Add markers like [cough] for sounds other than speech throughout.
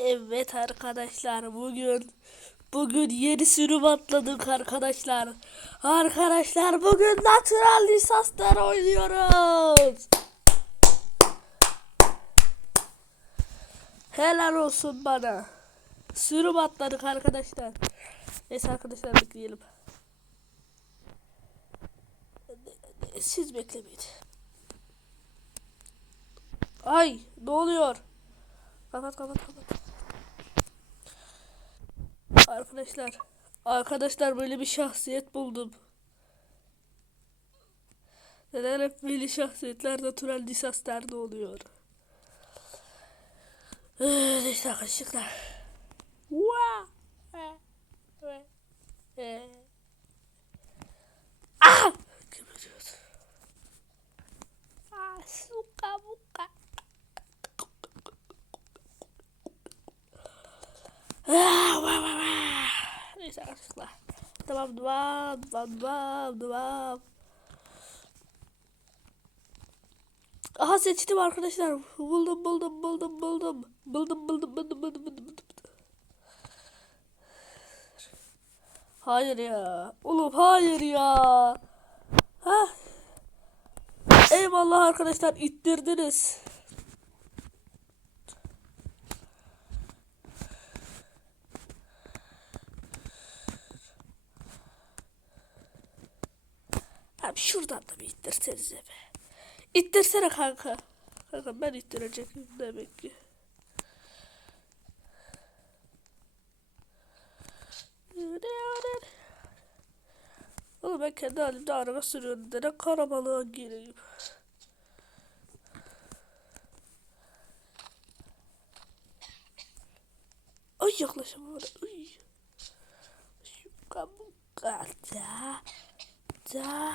Evet arkadaşlar bugün bugün yeni sürüm atladık arkadaşlar. Arkadaşlar bugün natural lisanslar oynuyoruz. Helal olsun bana. Sürüm atladık arkadaşlar. Neyse arkadaşlar bekleyelim. Siz beklemeyin. Ay ne oluyor? Kapat kapat kapat. Arkadaşlar. Arkadaşlar böyle bir şahsiyet buldum. Neden hep böyle şahsiyetler natural disaster'da oluyor? Ee, Neyse arkadaşlar. Ah! Kıvırıyordu. Ah, suka buka. Neyse arkadaşlar. Tamam devam devam devam. Aha seçtim arkadaşlar. Buldum buldum buldum buldum. Buldum buldum buldum buldum buldum. buldum. Hayır ya. Oğlum hayır ya. Ha? Eyvallah arkadaşlar ittirdiniz. Şuradan da bir ittirsenize be. İttirsene kanka. Kanka ben ittirecektim demek ki. Oğlum ben kendi halimde araba sürüyorum. Neden karabalığa gireyim? Ay yaklaşamadım. Ay. Şu kabuka da da.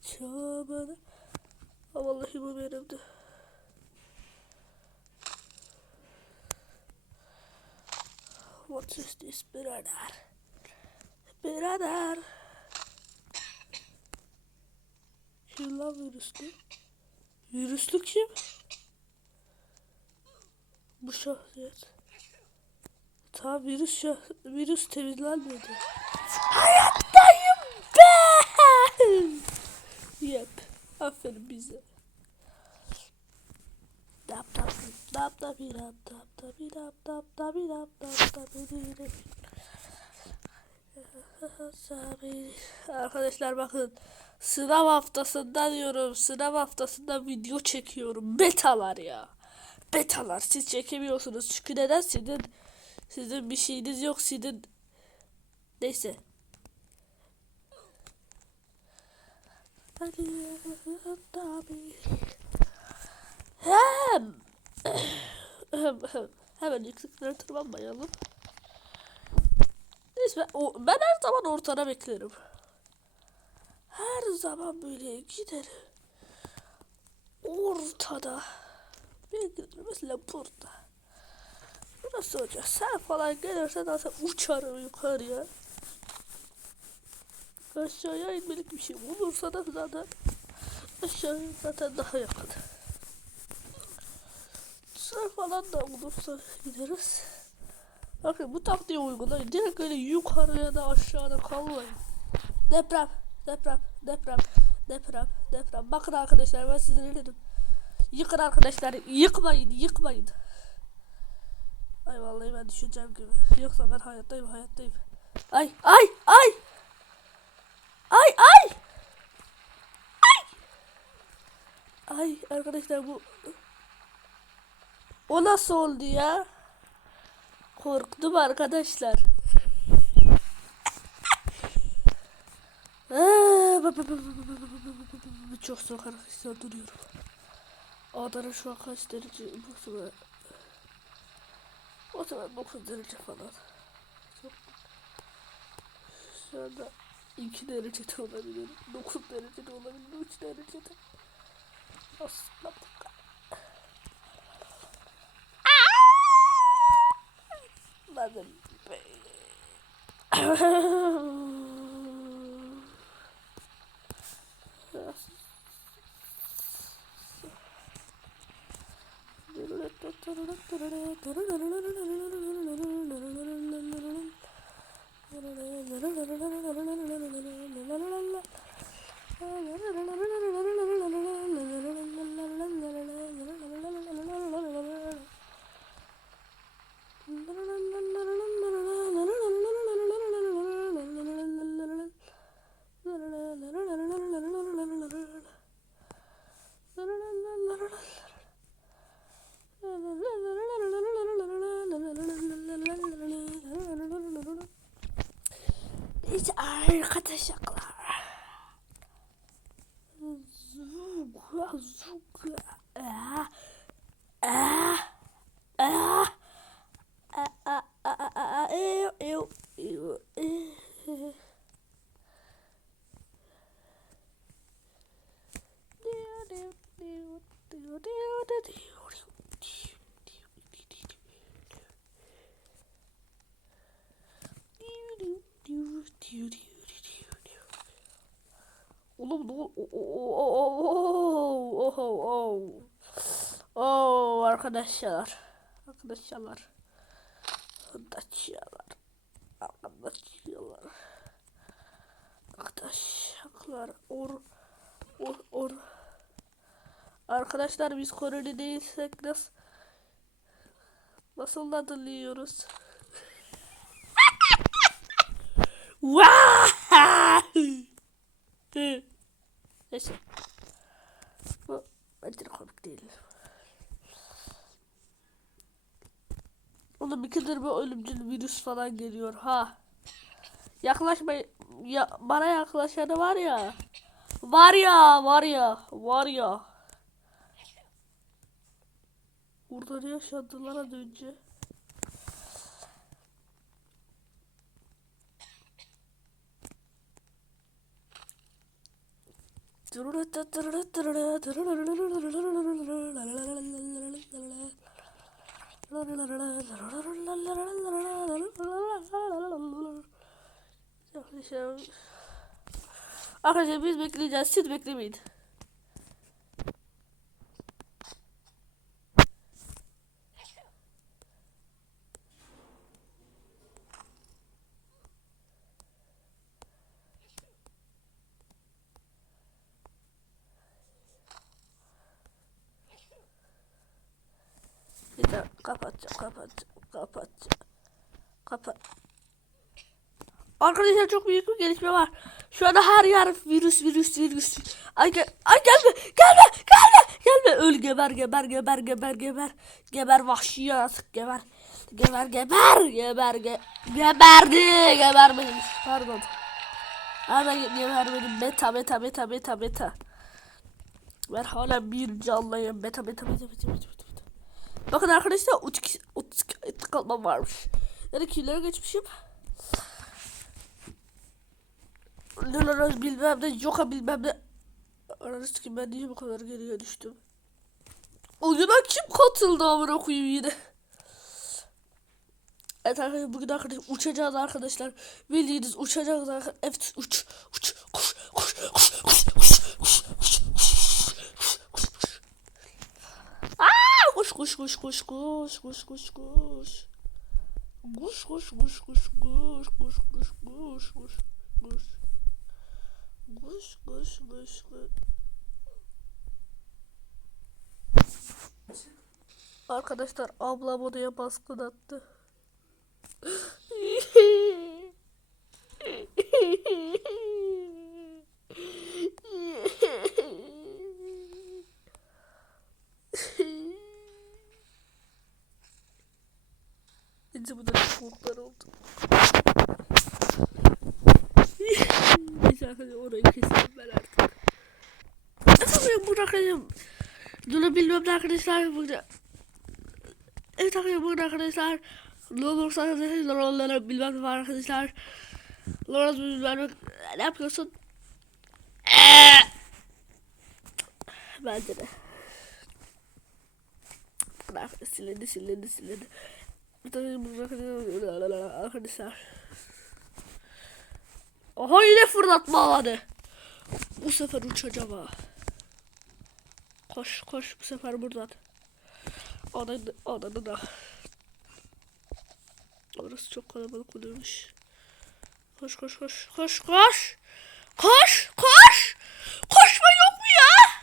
Çabana. Ha vallahi bu benimdi. What is this birader? Birader. Kim lan virüslü? Virüslü kim? Bu şahsiyet. Tamam virüs şah virüs temizlenmedi. Hayattayım ben. Yep. Aferin bize. Dap dap dap dap dap dap dap dap dap dap dap dap dap Arkadaşlar bakın sınav haftasında diyorum sınav haftasında video çekiyorum betalar ya betalar siz çekemiyorsunuz çünkü neden sizin sizin bir şeyiniz yok sizin neyse Hem hemen yükseklere tırmanmayalım. Neyse ben, her zaman ortada beklerim. Her zaman böyle giderim. Ortada. Beklerim mesela burada. Burası olacak. Sen falan gelirsen zaten uçarım yukarıya. Aşağıya inmelik bir şey olursa da zaten aşağıya zaten daha yakın. Sıra falan da olursa gideriz. Bakın bu taktiği uygulayın. Direkt öyle yukarıya da aşağıda kalmayın. Deprem, deprem, deprem, deprem, deprem. Bakın arkadaşlar ben size ne dedim. Yıkın arkadaşlar. Yıkmayın, yıkmayın. Ay vallahi ben düşeceğim gibi. Yoksa ben hayattayım, hayattayım. Ay, ay, ay. Ay ay. Ay. Ay arkadaşlar bu. O nasıl oldu ya? Korktum arkadaşlar. Çok soğuk arkadaşlar duruyorum. Adana şu an kaç derece? Baksana. O zaman 9 derece falan. Çok... Şurada 2 derecede olabilir. 9 derecede olabilir. 3 derecede. Aslında bu kadar. Lazım. Hiç arkadaşlar. Zuka zuka. Ah. Ah. Ah. Ah, ah, ah, ah, ah, ew, ew, ew, eh. Oğlum ne ol- o- o- o- o- o- o- o- Oo arkadaşlar. Arkadaşlar. Arkadaşlar. Arkadaşlar. Arkadaşlar. Or or or. Arkadaşlar biz Koreli değilsek nasıl nasıl adılıyoruz? [laughs] Vaa! Neyse. Bence de komik değil. Oğlum ikidir bir ölümcül virüs falan geliyor ha. Yaklaşmayın. Ya, bana yaklaşanı var ya. Var ya, var ya, var ya. Burada ne yaşadılar az önce? Arkadaşlar biz bekleyeceğiz. Siz beklemeyin. Bir de kapatacağım, kapatacağım, kapatacağım. Kapat. Arkadaşlar çok büyük bir gelişme var. Şu anda her yer virüs, virüs, virüs. Ay, gel, ay gelme, gelme, gelme, gelme. Öl geber, geber, geber, geber, geber. Geber vahşi yaratık, geber. Geber, geber, geber, ge geberdi, gebermedim. Pardon. Nereden gebermedim? Beta, beta, beta, beta, beta. Ben hala bir canlıyım. Beta, beta, beta, beta, beta, beta. Bakın arkadaşlar 32 32 kalmam varmış. Yani kilere geçmişim. Lularaz bilmem ne, Joka bilmem ne. Ananız ki ben niye bu kadar geriye düştüm? Oyuna kim katıldı amına koyayım yine? Evet arkadaşlar bugün arkadaşlar uçacağız arkadaşlar. Bildiğiniz uçacağız arkadaşlar. Evet uç uç kuş kuş kuş kuş kuş kuş kuş Aa kuş kuş kuş kuş kuş kuş kuş kuş Kuş kuş kuş kuş kuş kuş kuş kuş kuş kuş Kuş kuş kuş kuş Arkadaşlar ablam odaya baskın attı. Neyse bu da soğuklar oldu. Neyse arkadaşlar orayı keseyim ben artık. Efendim bırakayım. Bunu bilmem ne arkadaşlar. Burada. Evet arkadaşlar burada arkadaşlar. Ne olursa arkadaşlar onlara bilmem ne var arkadaşlar. Lorenz bilmem ne. Yapıyorsun? Bence de. Bırak silindi silindi silindi. Arkadaşlar. Aha yine fırlatma alanı. Bu sefer uçacağım ha. Koş koş bu sefer buradan. Ananı ananı da. Orası çok kalabalık oluyormuş. Koş koş koş koş koş. Koş koş. Koşma yok mu ya?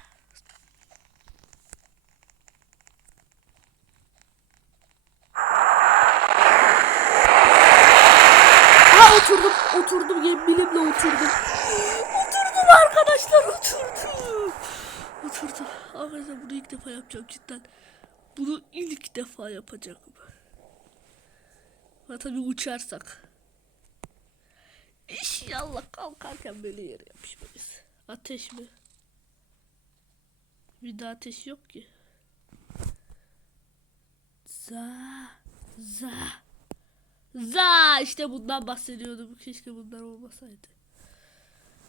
Ha oturdum oturdum yeminimle oturdum. Oturdum arkadaşlar oturdum. Oturdum. Arkadaşlar bunu ilk defa yapacağım cidden. Bunu ilk defa yapacağım. Ve tabii uçarsak. İnşallah kalkarken böyle yere yapışmayız. Ateş mi? Bir daha ateş yok ki. Za za za işte bundan bahsediyordum. Keşke bunlar olmasaydı.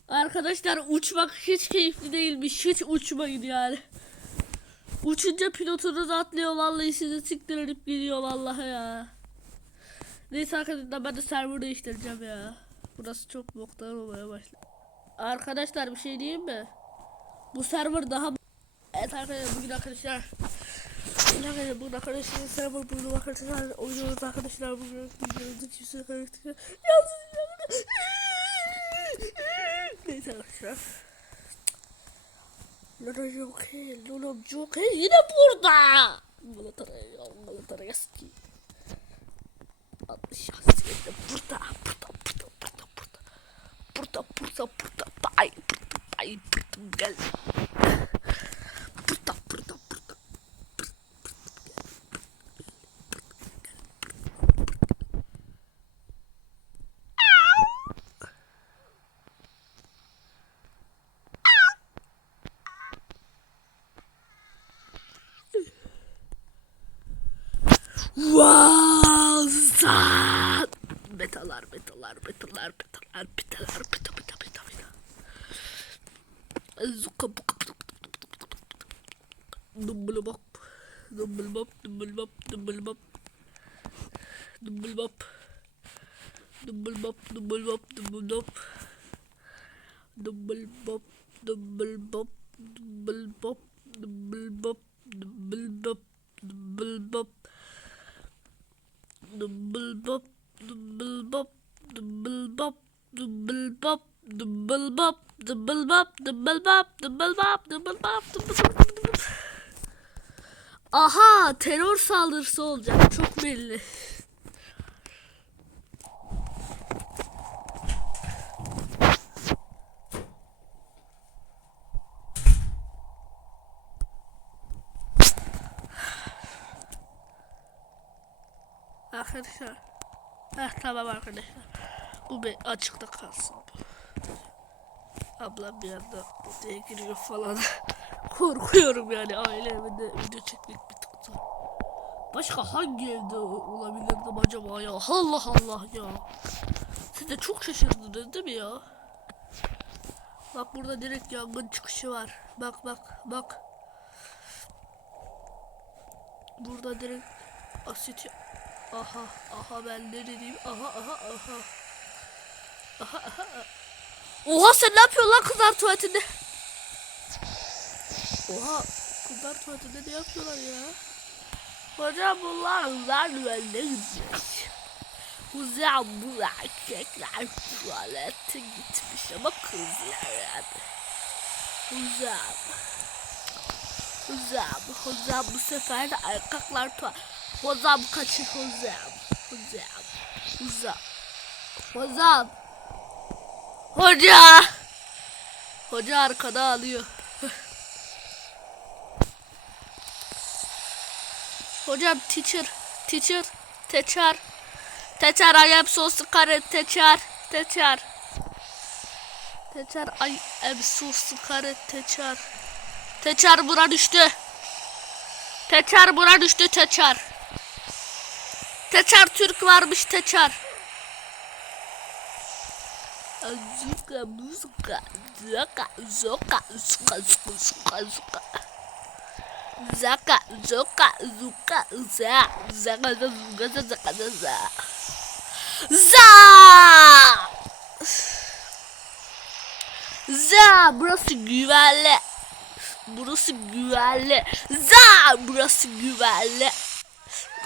Arkadaşlar uçmak hiç keyifli değilmiş. Hiç uçmayın yani. Uçunca pilotunuz atlıyor vallahi sizi siktirip gidiyor vallahi ya. Neyse arkadaşlar ben de server değiştireceğim ya. Burası çok boktan olmaya başladı. Arkadaşlar bir şey diyeyim mi? Bu server daha... Evet arkadaşlar bugün arkadaşlar... Arkadaşlar bugün arkadaşlar server bugün arkadaşlar oynuyoruz arkadaşlar bugün videomuzda kimse arkadaşlar Yalnız Neyse arkadaşlar Lolo Joker, Lolo Joker yine burada. Galatasaray, Galatasaray eski. Adlı şahsiyet de burada, burada, burada, burada, burada. Burada, burada, burada, bay, burada, bay, burada, gel. Burada, burada, burada. Vazat. Betalar, betalar, betalar, betalar, betalar, beta, beta, beta, beta. Zuka buka Dumbul bop. Dumbul bop, dumbul bop, dumbul bop. Dumbul bop. Dumbul bop, dumbul bop, dumbul bop. Dumbul bop, dumbul bop, dumbul bop, dumbul bop, dumbul bop, dumbul bop. Dumbul bop, dumbul bop, dumbul bop, dumbul bop, dumbul bop, dumbul bop, dumbul bop, dumbul bop, dumbul bop, dumbul bop. Aha terör saldırısı olacak çok belli. Arkadaşlar. Heh, tamam arkadaşlar. Bu bir açıkta kalsın. Ablam bir anda odaya giriyor falan. [laughs] Korkuyorum yani aile evinde video çekmek bir tık zor. Başka hangi evde olabilirdim acaba ya? Allah Allah ya. Siz de çok şaşırdınız değil mi ya? Bak burada direkt yangın çıkışı var. Bak bak bak. Burada direkt asit Aha aha ben ne dedim aha aha aha. Aha aha. Oha sen ne yapıyorsun lan kızlar tuvaletinde? Oha kızlar tuvaletinde ne yapıyorlar ya? Hocam bunlar kızlar tuvaletine gitmiş. Hocam bu erkekler tuvalete gitmiş ama kızlar yani. Hocam. Hocam, hocam bu sefer de erkekler tuvalet. Hozam kaçır hozam. Hozam. Hozam. Hozam. Hoca. Hoca arkada alıyor. [laughs] Hocam teacher. Teacher. Teacher. Teacher I am so scared. Teacher. Teacher. Teacher I am so scared. Teacher. Teacher bura düştü. Teacher bura düştü. Teacher. Teçer Türk varmış teçer. Zuka muzuka zaka zoka zuka zuka zuka zuka Zaka zoka zuka za zaka zuka za zaka za za. Za! Za burası güvenli. Burası güvenli. Za burası güvenli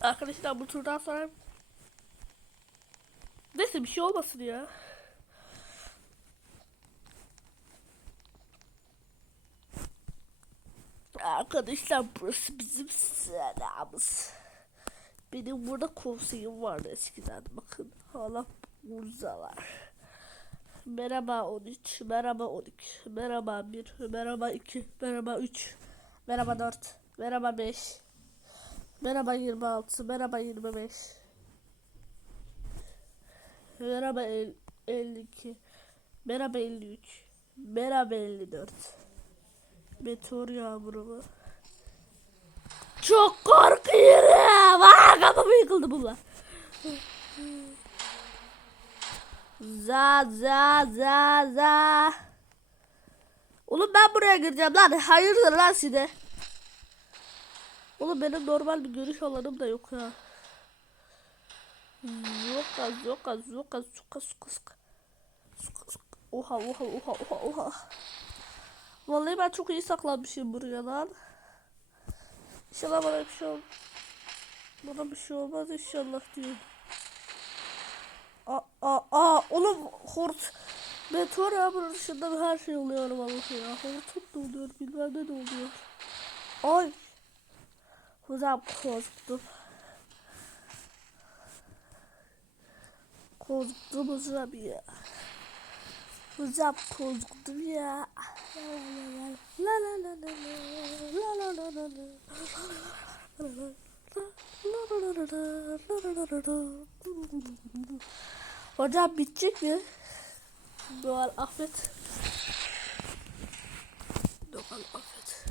Arkadaşlar bu turdan sonra Neyse bir şey olmasın ya. Arkadaşlar burası bizim sıramız. Benim burada konseyim vardı eskiden. Bakın hala burada var. Merhaba 13, merhaba 12, merhaba 1, merhaba 2, merhaba 3, merhaba 4, merhaba 5, merhaba 26, merhaba 25, merhaba el- 52, merhaba 53, merhaba 54. Meteor yağmuru mu? Çok korkuyorum. Aa, kafamı yıkıldı bunlar. Za za za za. Oğlum ben buraya gireceğim lan. Hayırdır lan size? Oğlum benim normal bir görüş alanım da yok ya. Zoka zoka zoka zoka zoka zoka. Oha oha oha oha oha. Vallahi ben çok iyi saklanmışım buraya lan. İnşallah bana bir şey ol. Bana bir şey olmaz inşallah diye. Aa, aa, aa, oğlum hort. Meteor yağmurun dışında her şey oluyor vallahi ya. Hortum da oluyor bilmem ne de oluyor. Ay. Hocam korktum. Korktum hocam ya. Hocam korktum ya. La la la la la la la la la Hocam bitecek mi? Doğal Ahmet. Doğal Ahmet.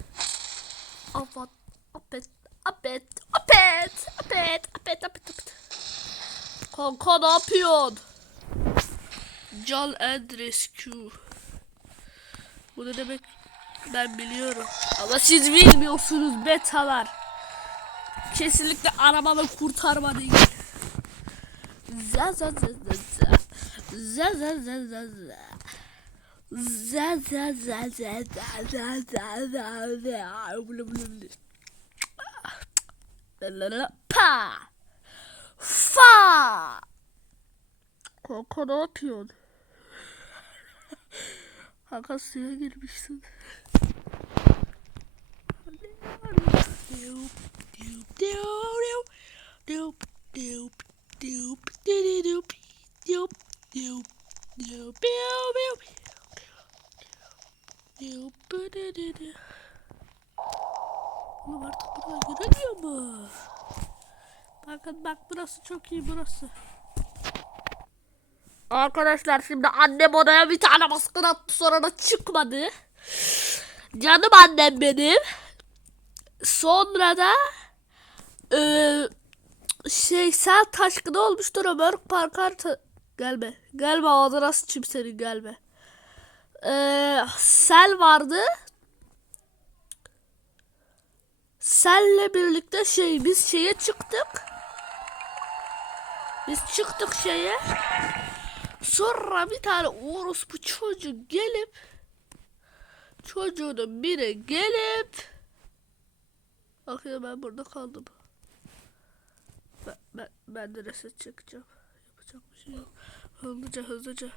Afat. Apet. Apet. Apet. Apet. Apet. Apet. Apet. Kanka ne yapıyorsun? Can and Rescue. Bu ne demek ben biliyorum. Ama siz bilmiyorsunuz betalar. Kesinlikle arabamı kurtarma değil. Za za za za za. Za za za za za. Za za za za za za za za za. ラララパーファー Kakanatien. Hakasya girmişsin. Doop, doop, doop, doop, Oğlum artık buradan göremiyor mu? Bakın bak burası çok iyi burası. Arkadaşlar şimdi annem odaya bir tane baskın attı sonra da çıkmadı. Canım annem benim. Sonra da eee, şey sel taşkını olmuştur Ömer Parkar gelme. Gelme ağzına sıçayım senin gelme. Eee, sel vardı. Selle birlikte şey biz şeye çıktık. Biz çıktık şeye. Sonra bir tane orospu çocuk gelip çocuğun biri gelip Bakıyor ben burada kaldım. Ben, ben, ben de reset çekeceğim. Yapacak bir şey yok. Hızlıca hızlıca.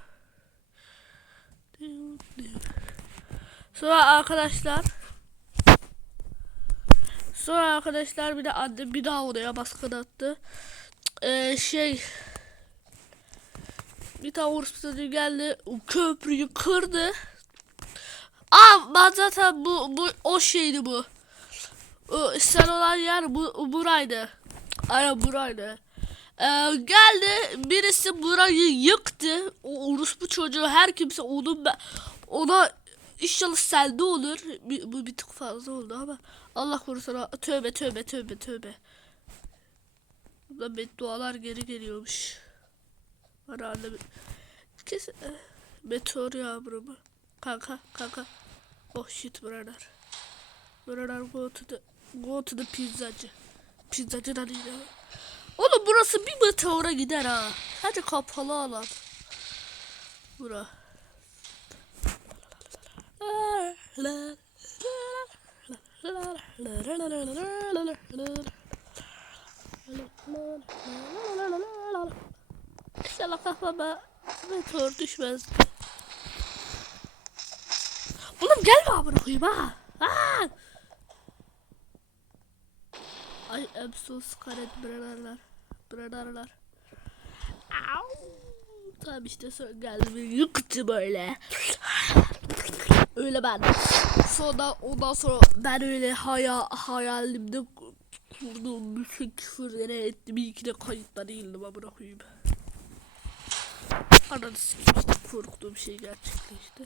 Sonra arkadaşlar Sonra arkadaşlar bir de annem bir daha oraya baskın attı. Ee, şey bir tane Urspa'da geldi köprüyü kırdı. Aa ben zaten bu, bu o şeydi bu. O, sen olan yer bu buraydı. Aynen buraydı. Ee, geldi birisi burayı yıktı. O orospu çocuğu her kimse onun ona inşallah sende olur. Bir- Bu bir tık fazla oldu ama Allah korusun. Tövbe tövbe tövbe tövbe. Buradan beddualar geri geliyormuş. Herhalde bir... Kesin. eh, Meteor yağmuru mu? Kanka kanka. Oh shit brother. Brother go to the go to the pizzacı. Pizzacı da değil ya. Oğlum burası bir meteora gider ha. Hadi kapalı alan. Bura. İnşallah kafama meteor düşmez. Oğlum gelme amına koyayım ha. Aa! I am so scared brotherlar. Brotherlar. Au! Tamam işte sonra geldi yıktı böyle. Öyle ben. Sonra ondan sonra ben öyle haya, hayalimde kurduğum bütün küfürleri ettim. İyi ki de kayıtta değildim amına koyayım. Ananı işte korktuğum şey gerçekleşti.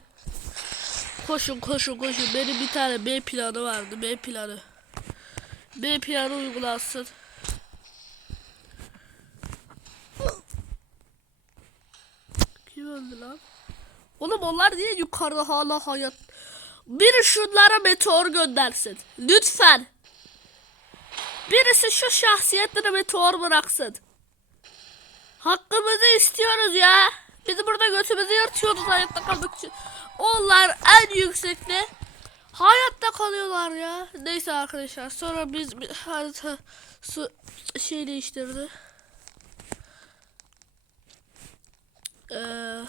Koşun koşun koşun. Benim bir tane B planı vardı. B planı. B planı uygulansın. Kim öldü lan? Oğlum onlar niye yukarıda hala hayat? Biri şunlara meteor göndersin. Lütfen. Birisi şu şahsiyetlere meteor bıraksın. Hakkımızı istiyoruz ya. Bizi burada götümüzü yırtıyoruz hayatta kalmak için. Onlar en yüksekte hayatta kalıyorlar ya. Neyse arkadaşlar sonra biz bir harita su şey değiştirdi. Ee,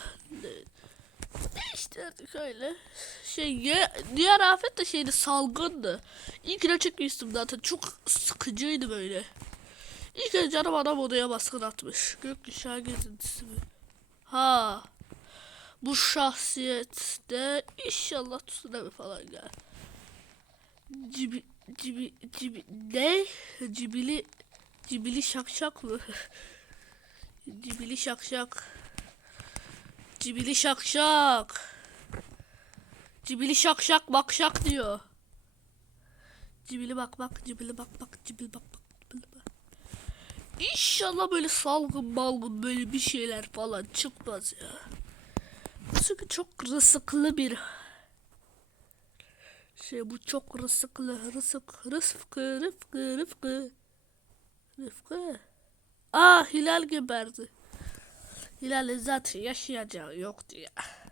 de- değiştirdik öyle. Şey ya, diğer afet de şeydi salgındı. İlk ne çekmiştim zaten çok sıkıcıydı böyle. İlk önce canım adam odaya baskın atmış. Gökkuşağı gezintisi mi? Ha. Bu şahsiyette inşallah tsunami falan gel. Cibi, cibi, cibi, ne? Cibili, cibili şakşak mı? [laughs] cibili şakşak. Cibili şakşak. Cibili şakşak bakşak diyor. Cibili bak bak, cibili bak bak, cibili bak bak, cibili bak. İnşallah böyle salgın balgın böyle bir şeyler falan çıkmaz ya. Çünkü çok rızıklı bir şey bu çok rızıklı rızık rızkı rıfkı rıfkı rıfkı. Aa Hilal geberdi. Hilal'in zaten yaşayacağı yoktu ya.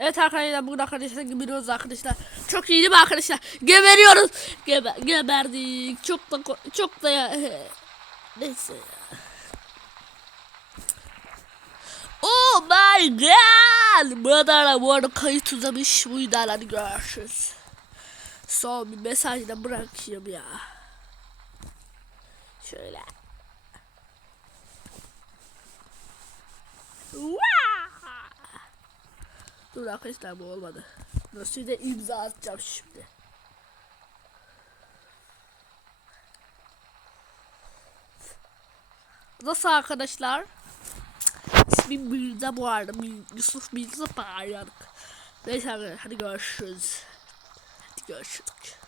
Evet arkadaşlar bugün arkadaşlar geberiyoruz arkadaşlar. Çok iyi değil mi arkadaşlar? Geberiyoruz. Geber, geberdik. Çok da çok da ya. [laughs] Neyse. Oh my god. Bu arada bu arada kayıt uzamış. Bu hadi görüşürüz. Son bir mesaj da bırakayım ya. Şöyle. Vaa! Dur arkadaşlar bu olmadı. Dur size imza atacağım şimdi. Nasıl arkadaşlar? İsmim Mirza bu arada. Yusuf Mirza Bağıryanık. Neyse hadi görüşürüz. Hadi görüşürüz.